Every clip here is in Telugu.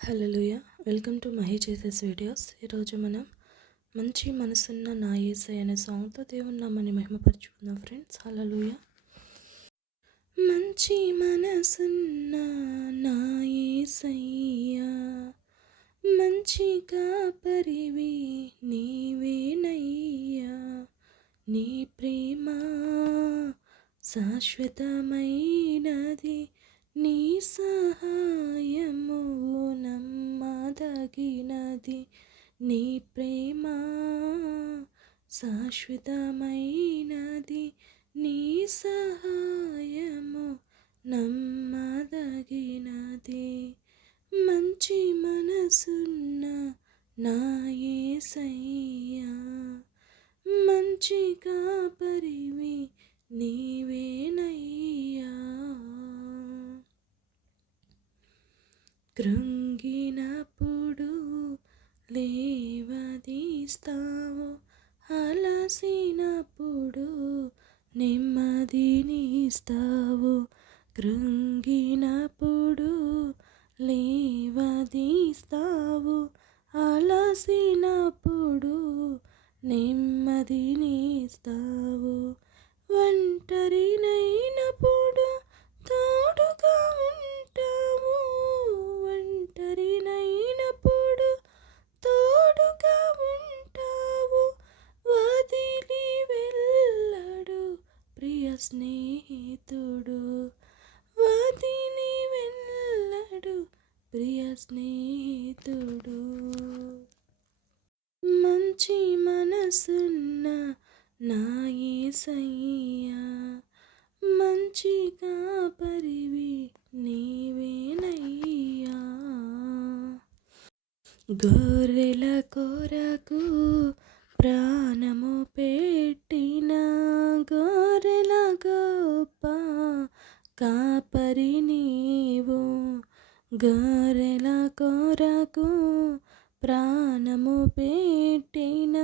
హల్లెలూయా! వెల్కమ్ టు మహి చేసేస్ వీడియోస్. ఈరోజు మనం మంచి మనసున్న నా యేసయ్య అనే సాంగ్తో దేవుని నామాన్ని మహిమపరచుకుందాం ఫ్రెండ్స్. హల్లెలూయా! మంచి మనసున్న నా యేసయ్యా, మంచి కాపరివి నీవేనయ్యా, నీ ప్రేమ శాశ్వతమైనది, నీ సహాయము నమ్మదగినది, నీ ప్రేమ శాశ్వతమైనది, నీ సహాయము నమ్మదగినది. మంచి మనసున్న నా యేసయ్యా, మంచి కాపరివి నీవేనయ్యా. కృంగినప్పుడు లేవదీస్తావు, అలసినప్పుడు నెమ్మదినిస్తావు. కృంగినప్పుడు లేవదీస్తావు, అలసినప్పుడు నెమ్మదినిస్తావు. ఒంటరినైనప్పుడు తోడుగా ఉంటావు, ఒంటరినైనప్పుడు తోడుగా ఉంటావు. వదిలి వెళ్ళడు ప్రియ స్నేహితుడు, వదిలి వెళ్ళడు ప్రియ స్నేహితుడు. మంచి మనసున్న నా యేసయ్యా, మంచి కాపరివి నీవేనయ్యా. గొర్రెల కొరకు ప్రాణము పెట్టిన గొర్రెల గొప్ప కాపరి నీవు, గొర్రెల కొరకు ప్రాణము పెట్టిన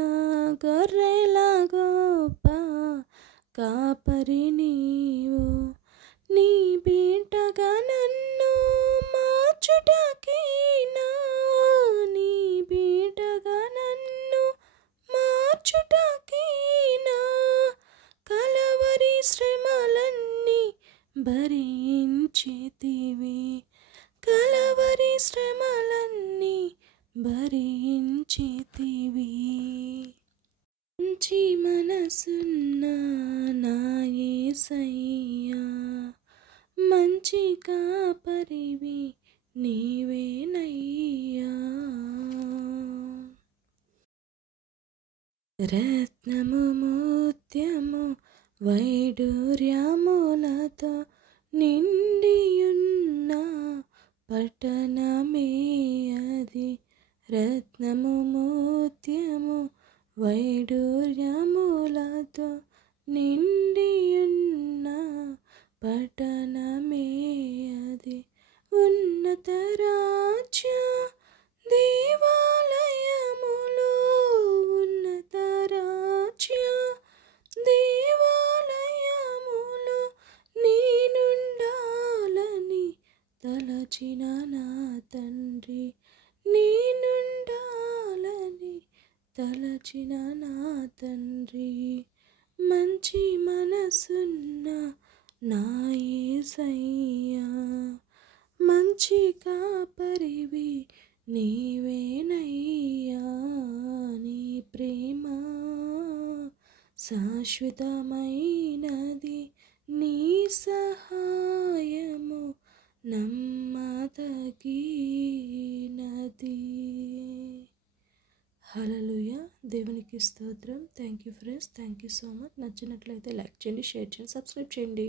గొర్రెల గొప్ప కాపరి నీవు. నీ బిడ్డగా నన్ను మార్చుటకైనా, నీ బిడ్డగా నన్ను మార్చుటకైనా కలవరి శ్రమలన్నీ భరించితివి, కలవరి శ్రమలన్నీ భరించితివి. మంచి మనసున్న నా యేసయ్యా, మంచి కాపరివి నీవేనయ్యా. రత్నము ముత్యము వైడూర్యములతో నిండియున్న పట్టణమే అది, రత్నము ముత్యము వైడూర్యములతో నిండియున్న పట్టణమే అది. ఉన్నత రాజ్య దేవాలయములో, ఉన్నత రాజ్య దేవాలయములో నేనుండాలని తలచిన నా తండ్రి, నేనుండాలని తలచిన నా తండ్రి. మంచి మనసున్న నా యేసయ్యా, మంచి కాపరివి నీవేనయ్యా, నీ ప్రేమ శాశ్వతమైనది, నీ సహాయము నమ్మదగినది. హల్లెలూయా! దేవునికి స్తోత్రం. Thank you friends, thank you so much. నచ్చినట్లయితే లైక్ చేయండి, షేర్ చేయండి, సబ్స్క్రైబ్ చేయండి.